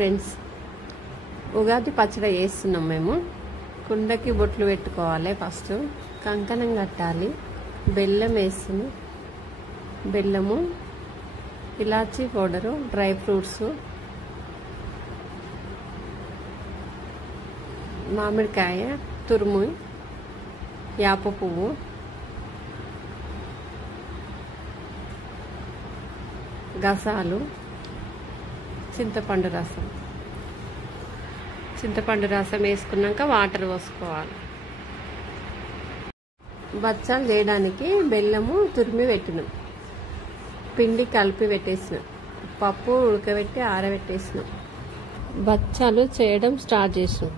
Friends, Ugadi పచ్చడి చేస్తున్నాం మేము. కుండకి బొట్లు పెట్టుకోవాలి. ఫస్ట్ కంకణం కట్టాలి. బెల్లం వేస్తుంది. బెల్లము, ఇలాచీ పౌడరు, డ్రై ఫ్రూట్స్, మామిడికాయ తురుము, యాప పువ్వు, గసాలు, చింతపండు రసం. చింతపండు రసం వేసుకున్నాక వాటర్ పోసుకోవాలి. బచ్చాలు చేయడానికి బెల్లము తురిమి పెట్టినాం, పిండి కలిపి పెట్టేసినాం, పప్పు ఉడకబెట్టి ఆరబెట్టేసినాం. బచ్చాలు చేయడం స్టార్ట్ చేసినాం.